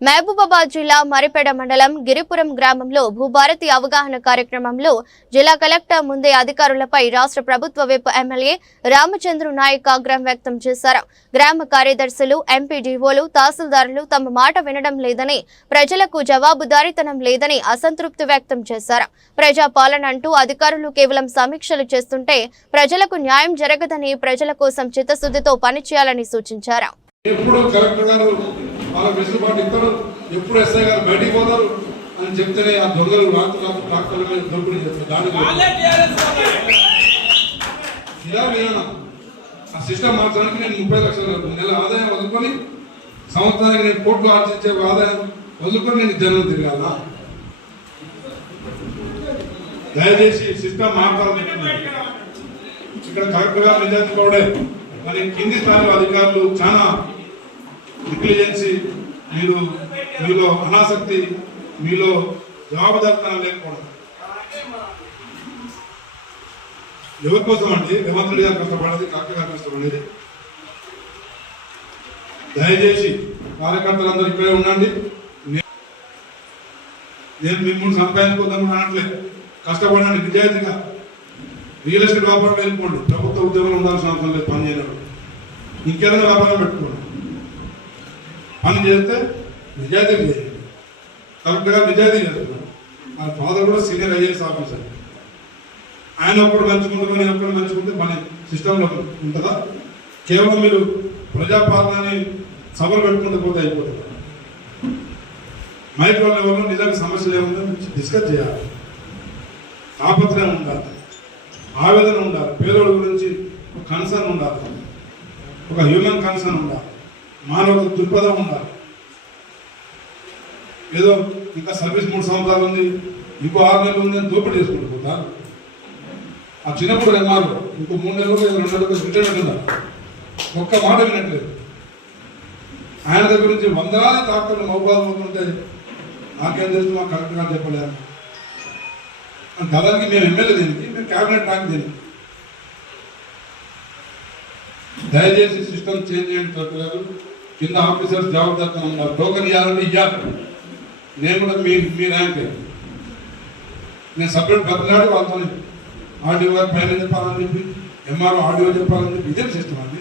మహబూబాబాద్ జిల్లా మరిపేడ మండలం గిరిపురం గ్రామంలో భూభారతి అవగాహన కార్యక్రమంలో జిల్లా కలెక్టర్ ముందే అధికారులపై రాష్ట్ర ప్రభుత్వ విప్ ఎమ్మెల్యే రామచంద్ర నాయక్ ఆగ్రహం వ్యక్తం చేశారు. గ్రామ కార్యదర్శులు ఎంపీడీఓలు తహసీల్దారులు తమ మాట వినడం లేదని ప్రజలకు జవాబుదారీతనం లేదని అసంతృప్తి వ్యక్తం చేశారు. ప్రజాపాలన అంటూ అధికారులు కేవలం సమీక్షలు చేస్తుంటే ప్రజలకు న్యాయం జరగదని ప్రజల కోసం చిత్తశుద్ధితో పనిచేయాలని సూచించారు. ఎప్పుడు కలెక్టర్ గారు వాళ్ళ వెసులుబాటు ఇస్తారు. ఎప్పుడు ఎస్ఐ గారు బయటికి పోతారు అని చెప్తేనే ఆ దొంగలు ట్రాక్టర్ల మీద దొరుకుని చెప్తారు. దానికి ఇలా ఆ సిస్టమ్ మార్చడానికి నేను ముప్పై లక్షల నెల ఆదాయం వదులుకొని సంవత్సరానికి నేను కోట్లు ఆర్జించే ఆదాయం వదులుకొని నేను జనం తిరగాల? దయచేసి సిస్టమ్ మార్చాలని. ఇక్కడ నిజానికి కూడా మరి కింది స్థాయి అధికారులు చాలా ఇంటెలిజెన్సీ మీరు మీలో అనాసక్తి మీలో జవాబుదారితనం లేకపోవడం. ఎవరి కోసం అండి? రేవంత్ రెడ్డి గారు కష్టపడేది కలెక్టర్ కష్టపడేది దయచేసి కార్యకర్తలందరూ ఇక్కడే ఉండండి. నేను మిమ్మల్ని సంపాదించుకోద్దామని అనట్లేదు కష్టపడండి నిజాయితీగా. రియల్ ఎస్టేట్ వ్యాపారం వెళ్ళిపోండి. ప్రభుత్వ ఉద్యోగంలో ఉండాల్సిన అవసరం లేదు పని చేయడం ఇంకేదైనా వ్యాపారం పెట్టుకోండి. పని చేస్తే నిజాయితీ చేయండి కరెక్ట్గా నిజాయితీ చేస్తున్నాడు మన ఫాదర్ కూడా సీనియర్ ఐఏఎస్ ఆఫీసర్ ఆయన ఒకటి మంచుకుంటే మనం ఎప్పుడు మంచుకుంటే మన సిస్టంలో ఉంటుందా? కేవలం మీరు ప్రజాపాలనని సభలు పెట్టుకుంటూ పోతే అయిపోతుంది. మైక్రో లెవెల్లో నిజానికి సమస్యలు ఏముందో డిస్కస్ చేయాలి. తాపత్రయం ఉండాలి? ఆవేదన ఉండాలి. పేదోళ్ళ గురించి ఒక కన్సర్న్ ఉండాలి. ఒక హ్యూమన్ కన్సర్న్ ఉండాలి. మానవ దృక్పథం ఉండాలి. ఏదో ఇంకా సర్వీస్ మూడు సంవత్సరాలు ఉంది ఇంకో ఆరు నెలలు ఉంది అని దోపిడీ చేసుకుంటూ పోతారు ఆ చిన్నప్పుడు మారు ఇంకో మూడు నెలలు రెండు నెలలు రిటైర్మెంట్ ఒక్క మాట వినట్లేదు. ఆయన దగ్గర నుంచి వందలాది డాక్టర్లు మౌబాద్ అవుతుంటే నాకేం తెలుసు మా కరెక్ట్గా చెప్పలేదు గదానికి మేము ఎమ్మెల్యే దీనికి? మేము క్యాబినెట్ ర్యాంక్ దీనికి? దయచేసి సిస్టమ్ చేంజ్ చేయండి కలెక్టర్ కింద ఆఫీసర్స్ జవాబుదారితనం ఉన్నారు. టోకన్ ఇవ్వాలంటే ఇవ్వాలి నేను కూడా మీ మీ ర్యాంక్. నేను సపరేట్ బతలాడి వాళ్ళతో ఆడియో గారు పైన చెప్పాలని చెప్పి ఎంఆర్ఓ ఆడియో చెప్పాలని చెప్పి ఇదే సిస్టమ్ అండి.